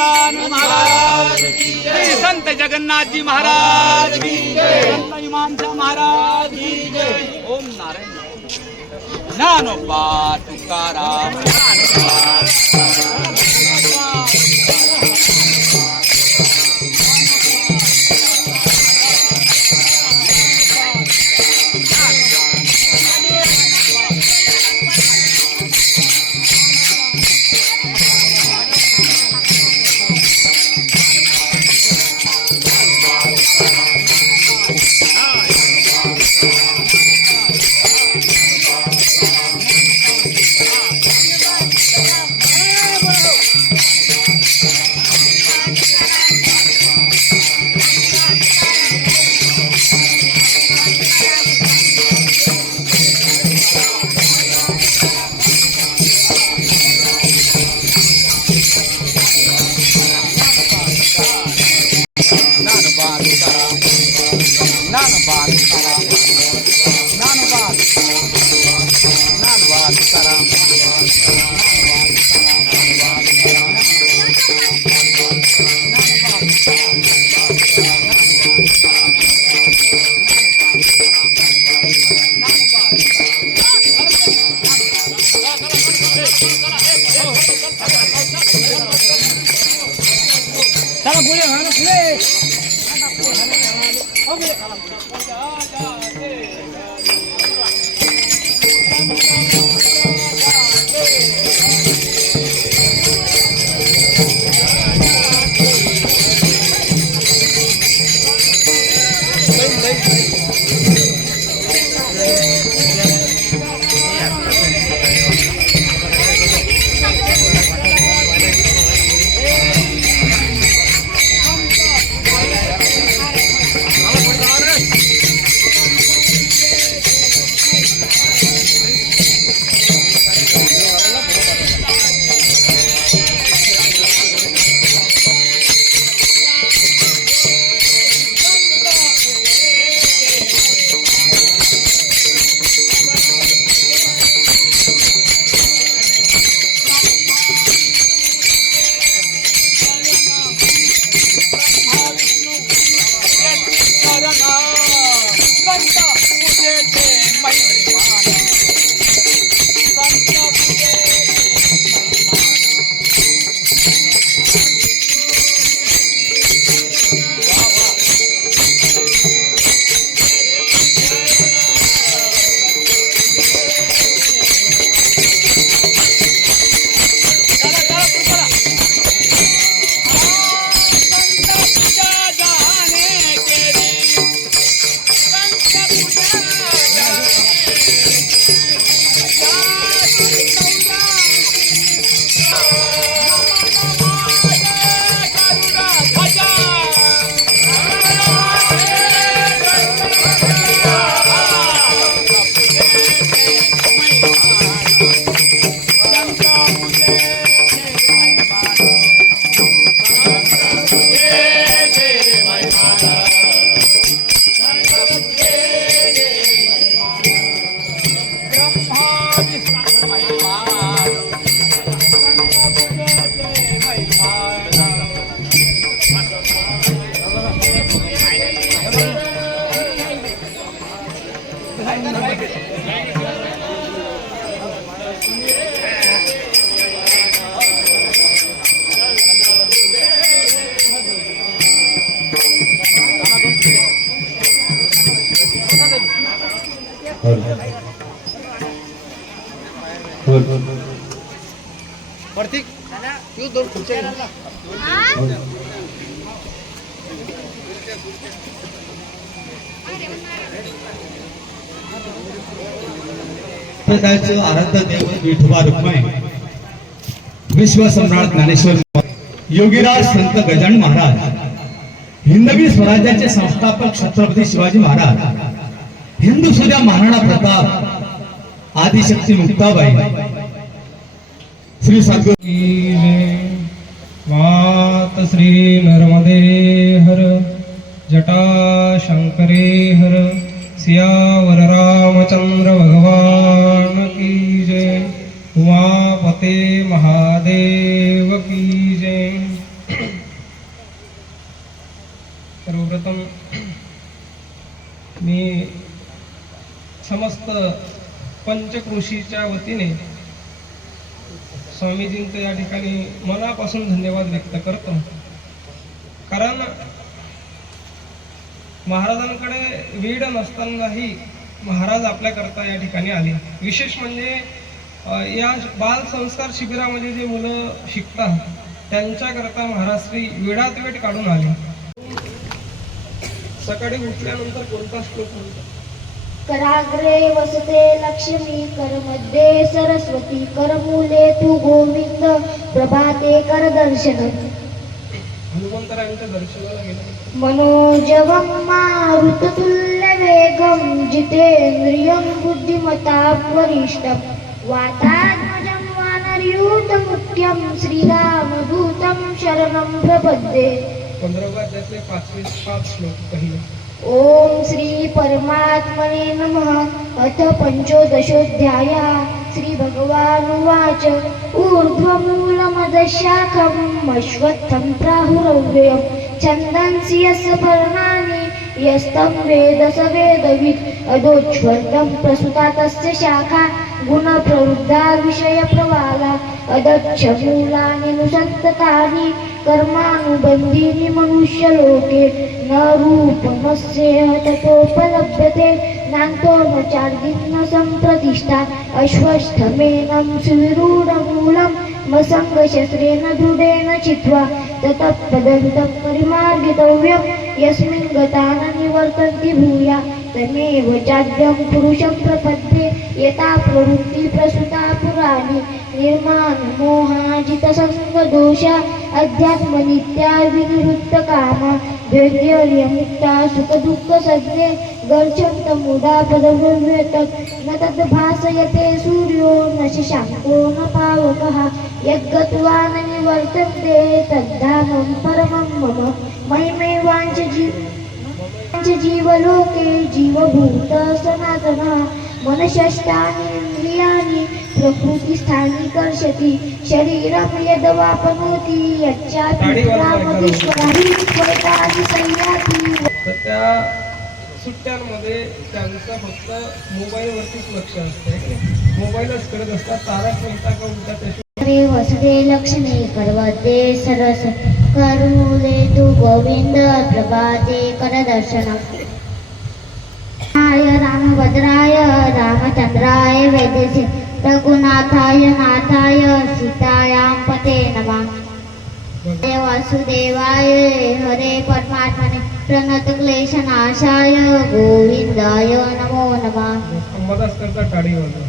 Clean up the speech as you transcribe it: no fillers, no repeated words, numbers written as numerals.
गजानन महाराज की जय, संत जगन्नाथ जी महाराज की जय, संत इमामशाह महाराज की जय. ओम नारायण. ज्ञानोबा तुकाराम प्रतीक तू दोन खुर्च्या प्रकारचं आराध्य दैवत विठोबा रुक्मिणी विश्व सम्राट ज्ञानेश्वर योगीराज संत गजानन महाराज हिंदवी स्वराज्याचे संस्थापक छत्रपती शिवाजी महाराज हिंदू सुद्या महाराणा प्रताप आदिशक्ती मुक्ताबाई श्री सद्गुरु मात श्री नर्मदे हर जटा शंकरे हर सियावर रामचंद्र भगवान की जय उमापते महादेव की जय। समस्त पंचक्रोशीच्या वतीने स्वामीजींचं या ठिकाणी मनापासून धन्यवाद व्यक्त करतो. कारण महाराजांकडे वीड नसतानाही महाराज आपल्याकरता या ठिकाणी आले. विशेष म्हणजे या बाल संस्कार शिबिरामध्ये जे मुलं शिकतात त्यांच्याकरता महाराज श्री वेळात वेळ काढून आले. सकाळी उठल्यानंतर कोणता श्लोक म्हणतात? कराग्रे वसते लक्ष्मी करमध्ये सरस्वती करमूले तू गोविंद प्रभाते कर दर्शन. हनुमंतरायांच्या दर्शनाला गेल्यानंतर मनोजवं मारुततुल्य वेगं जितेंद्रियं बुद्धिमतां वरिष्ठं वातात्मजं वानरयूथमुख्यं श्रीरामदूतं शरणं प्रपद्ये. 15 अध्यायातले 5 श्लोक पहिले. ओम श्री परमात्मने नमः. अथ पंचोदशोऽध्यायः. श्री भगवानुवाच ऊर्ध्वमूलमदशाखम् अश्वत्थं प्राहुरव्ययम् छन्दांसि यस्य पर्णानि यस्तं वेद स वेदवित् अधोच्छ्वरं प्रसुता तस्य शाखा गुणप्रवृद्धा विषयप्रवाला अदच्छ मूलानि नुसन्ततानि कर्मानुबन्धीनि मनुष्यलोके न रूपमस्य ततोपलभ्यते नान्तो न चार्गिन्न सम्प्रतिष्ठा अश्वस्थमेनं सुविरूढमूलं मसङ्गशस्त्रेण दृढेन चित्वा ततः पदन्तं परिमार्गितव्यं यस्मिन् गता न निवर्तन्ति भूया तमेव चाद्यं पुरुषं प्रपद्ये यथा प्रवृत्ति प्रसुता पुराणी निर्माणमोहाजितसङ्गदोषा अध्यात्मनित्या विनिवृत्तकामा द्वैर्यमुक्ता सुखदुःखसज्ञे गच्छन्तमुदा पदव्यतत् न तद्भासयते सूर्यो न शशाङ्को न पावकः यद्गत्वा न निवर्तन्ते तद्धामं परमं मम महिमैवाञ्च जीवलोके जीवभूत सनातनः मनषष्ठानि इन्द्रियाणि प्रकृतिस्थानि कर्षति शरीरं यद्वापनोति यच्चापि संयाति. तर त्या सुट्ट्यांमध्ये त्यांचं फक्त मोबाईलवरतीच लक्ष असतं. मोबाईलच करत असतात. तारक मेहता का उलटा चष्मा. वसुदे लक्ष्मी करवते सरस करमुले तू गोविंद प्रभाते कर दर्शन. रामभद्राय रामचंद्राय वेदेशे रघुनाथाय नाथाय सीतायां पते नमः. वासुदेवाय हरे परमात्मने प्रणत क्लेशनाशाय गोविंदाय नमो नमः. अंबादास करता टाळी वाजवा.